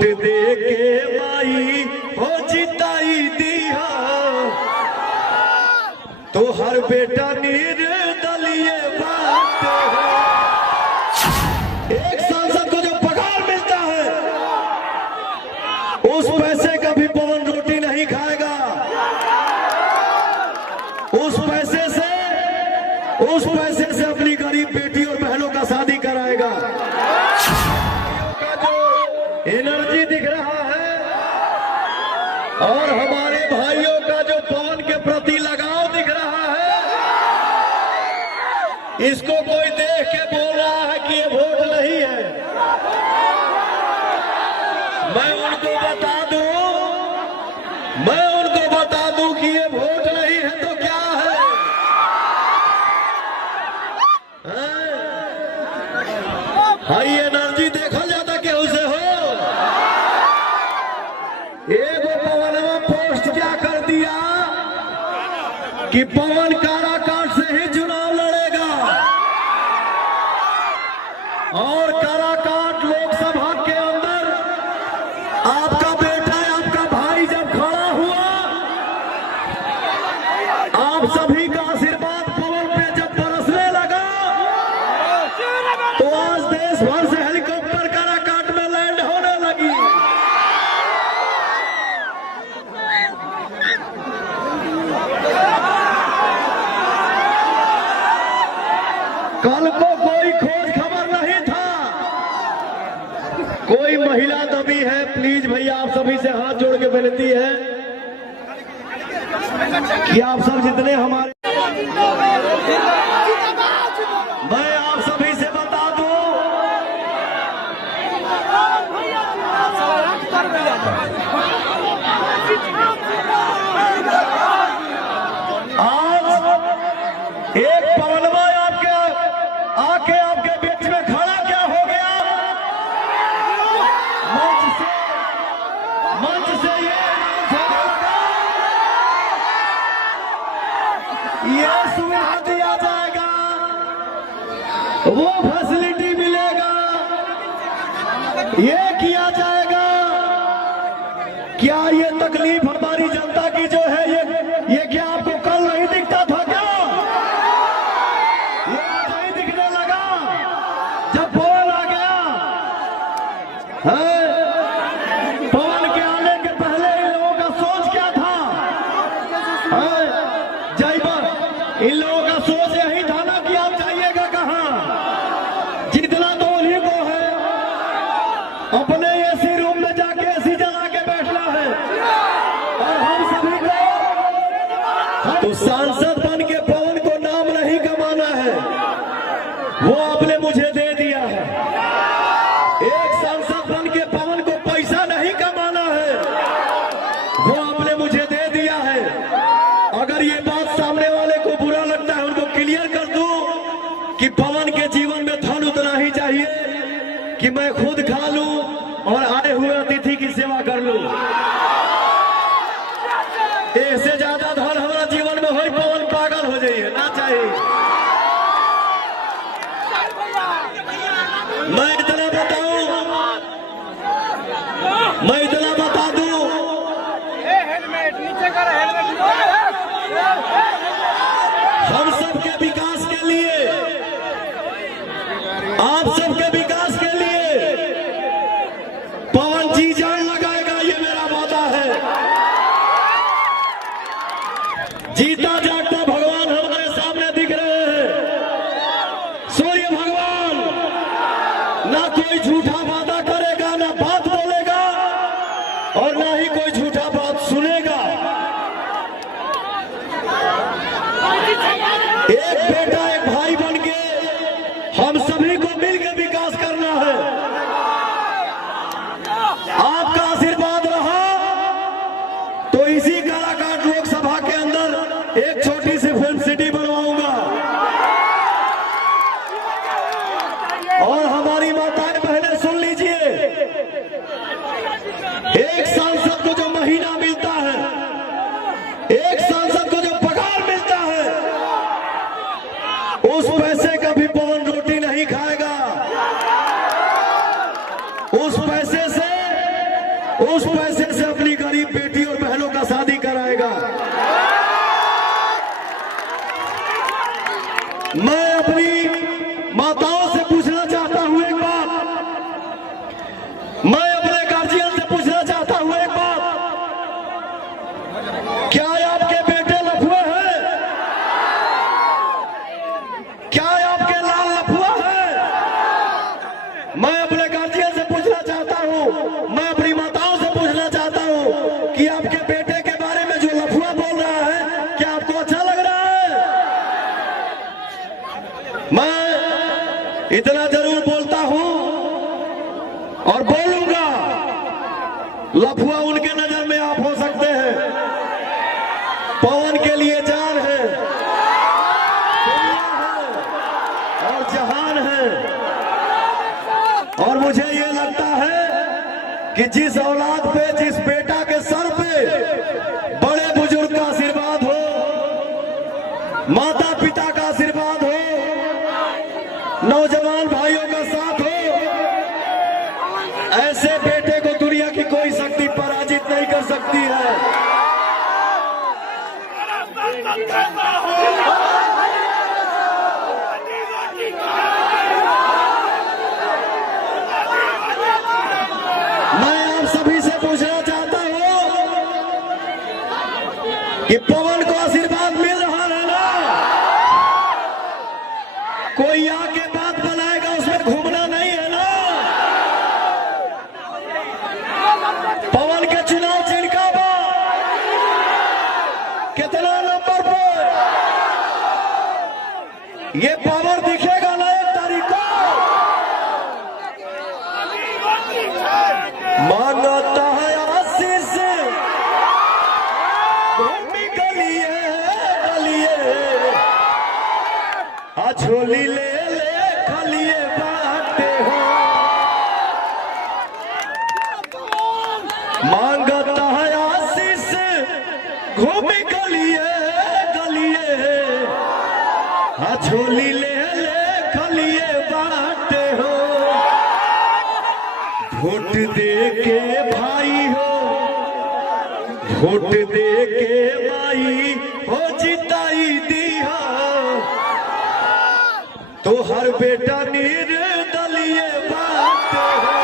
दे के माई हो जिताई दिया तो हर बेटा निर्दलीय बात है। एक सांसद को जो पगार मिलता है उस पैसे का भी पवन रोटी नहीं खाएगा। उस पैसे से अपनी गरीब बेटी और बहनों का शादी कराएगा। का जो एनर्जी दिख रहा है और हमारे भाइयों का जो पवन के प्रति लगाव दिख रहा है, इसको कोई देख के बोल रहा है कि ये वोट नहीं है। मैं उनको बता दूं कि ये वोट नहीं है तो क्या है? हाई एनर्जी देखा जाता केहू से हो। एगो पवनवा पोस्ट क्या कर दिया कि पवन काराकाट से ही चुनाव लड़ेगा और काराकाट लोकसभा के अंदर आपका बेटा आपका भाई जब खड़ा हुआ, आप सभी का आशीर्वाद पवन पे जब बरसने लगा तो आज देश भर से हेलीकॉप्टर काराकाट में लैंड होने लगी। कल को कोई खोज खबर नहीं था। कोई महिला दबी है, प्लीज भैया आप सभी से हाथ जोड़ के विनती है कि आप सब जितने हमारे, मैं आप सभी से बता दूं आज एक पवनवा आके आपके बीच में खड़ा क्या हो गया? मंच से ये सुविधा दिया जाएगा, वो फैसिलिटी मिलेगा, ये किया जाएगा। क्या ये तकलीफ हमारी जनता की जो है ये क्या आपको कल नहीं दिखता था क्या? ये नहीं दिखने लगा जब पवन आ गया है? पवन के आने के पहले इन लोगों का सोच क्या था? जय बात, इन लोगों का सोच यही था ना कि आप जाइएगा कहाँ? जितना तो उन्हीं को है अपने एसी रूम में जाके एसी जला के बैठना है और हम सभी को तो सांसद बन के पवन को नाम नहीं कमाना है, वो आपने मुझे दे दिया है। एक सांसद बन के पवन को पैसा नहीं कमाना है, वो आपने मुझे दे दिया है। अगर ये बात सामने वाले को बुरा लगता है उनको क्लियर कर दूं कि पवन के जीवन में धन उतना ही चाहिए कि मैं खुद खा लूं और आए हुए अतिथि की सेवा कर लूं। इससे ज्यादा धन हमारा जीवन में हो पवन पागल हो जाइए ना चाहिए। मैं इतना बता दूं हम सबके विकास के लिए, आप सबके विकास के लिए पवन जी जान लगाएगा, ये मेरा वादा है। जीता जागता भगवान हमारे सामने दिख रहे हैं, सूर्य भगवान। ना कोई झूठा वादा करेगा, ना बात बोलेगा और ना ही कोई झूठा बात सुनेगा। एक बेटा एक भाई बन के हम सभी को मिलकर विकास करना है। आपका आशीर्वाद रहा तो इसी काराकाट लोकसभा के अंदर एक छोटी सी फिल्म सिटी बनवाऊंगा और हमारी माताएं बहनें सुन लीजिए, एक सांसद को जो महीना मिलता है, एक सांसद को जो पगार मिलता है, उस पैसे से अपनी गरीब बेटी और बहनों का शादी कराएगा। मैं अपनी माताओं से पूछना चाहता हूं एक बात, मैं अपने गार्जियन से पूछना चाहता हूं एक बात, क्या आपके बेटे लफुए हैं? क्या आपके लाल लफुआ है? मैं अपने गार्जियन से पूछना चाहता हूं, मैं अपनी माताओं से पूछना चाहता हूं कि आपके बेटे के बारे में जो लफुआ बोल रहा है, क्या आपको अच्छा लग रहा है? मैं इतना जरूर बोलता हूं और बोलूंगा, लफुआ उनके नजर में आप हो सकते हैं, पवन के लिए जान है, दुनिया है और जहान है। और मुझे ये लगता है कि जिस औलाद पे, जिस बेटा के सर पे बड़े बुजुर्ग का आशीर्वाद हो, माता पिता का आशीर्वाद हो, नौजवान भाइयों का साथ हो, ऐसे बेटे को दुनिया की कोई शक्ति पराजित नहीं कर सकती है। मैं आप सभी से पूछना चाहता हूं कि पवन को आशीर्वाद मिल रहा है ना? कोई आके बात बनाएगा, उसमें घूमना नहीं है ना? पवन के चुनाव चिन्ह बा कितना नंबर पर? ये पावर दिखेगा ना 1 तारीख को। मांगता है आशीष भूमि गलिए गलिए, झोली ले ले खलिए बाटे हो। मांगता है आशीष घूमि गलिए गलिए, झोली ले ले खलिए बाटे हो। वोट दे के भाई हो, वोट दे के भाई हो, जिताई दिया तो हर बेटा निर्दलीय बाटे हो।